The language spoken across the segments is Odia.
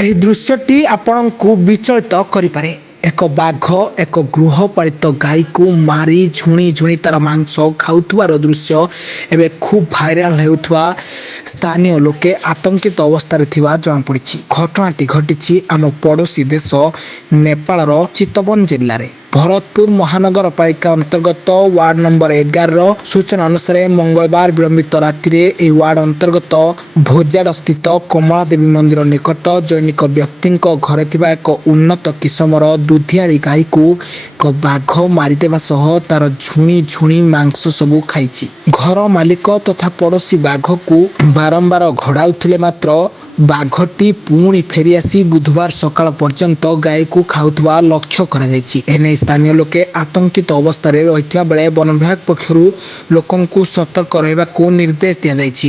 ଏହି ଦୃଶ୍ୟଟି ଆପଣଙ୍କୁ ବିଚଳିତ କରିପାରେ। ଏକ ବାଘ ଏକ ଗୃହପାଳିତ ଗାଈକୁ ମାରି ଝୁଣି ଝୁଣି ତାର ମାଂସ ଖାଉଥିବାର ଦୃଶ୍ୟ ଏବେ ଖୁବ୍ ଭାଇରାଲ ହେଉଥିବା ସ୍ଥାନୀୟ ଲୋକେ ଆତଙ୍କିତ ଅବସ୍ଥାରେ ଥିବା ଜଣାପଡ଼ିଛି। ଘଟଣାଟି ଘଟିଛି ଆମ ପଡ଼ୋଶୀ ଦେଶ ନେପାଳର ଚିତବନ ଜିଲ୍ଲାରେ। ଭରତପୁର ମହାନଗରପାଳିକା ଅନ୍ତର୍ଗତ ୱାର୍ଡ ନମ୍ବର 11ର ସୂଚନା ଅନୁସାରେ ମଙ୍ଗଳବାର ବିଳମ୍ବିତ ରାତିରେ ଏହି ୱାର୍ଡ ଅନ୍ତର୍ଗତ ଭୋଜାଡ଼ ସ୍ଥିତ କମଳା ଦେବୀ ମନ୍ଦିର ନିକଟ ଜୈନିକ ବ୍ୟକ୍ତିଙ୍କ ଘରେ ଥିବା ଏକ ଉନ୍ନତ କିସମର ଦୁଧିଆଳି ଗାଈକୁ ଏକ ବାଘ ମାରିଦେବା ସହ ତାର ଝୁଣି ଝୁଣି ମାଂସ ସବୁ ଖାଇଛି। ଘର ମାଲିକ ତଥା ପଡ଼ୋଶୀ ବାଘକୁ ବାରମ୍ବାର ଘୋଡ଼ାଉଥିଲେ ମାତ୍ର ବାଘଟି ପୁଣି ଫେରିଆସି ବୁଧବାର ସକାଳ ପର୍ଯ୍ୟନ୍ତ ଗାଈକୁ ଖାଉଥିବା ଲକ୍ଷ୍ୟ କରାଯାଇଛି। ଏନେଇ ସ୍ଥାନୀୟ ଲୋକେ ଆତଙ୍କିତ ଅବସ୍ଥାରେ ରହିଥିବା ବେଳେ ବନ ବିଭାଗ ପକ୍ଷରୁ ଲୋକଙ୍କୁ ସତର୍କ ରହିବାକୁ ନିର୍ଦ୍ଦେଶ ଦିଆଯାଇଛି।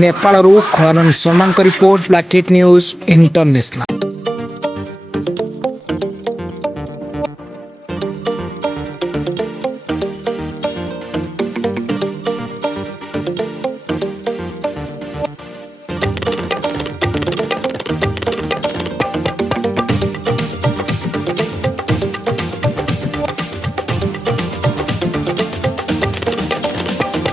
ନେପାଳରୁ ଖଳନନ୍ ଶର୍ମାଙ୍କ ରିପୋର୍ଟ, ବ୍ଲାକ୍ ନ୍ୟୁଜ୍ ଇଣ୍ଟରନ୍ୟାସନାଲ।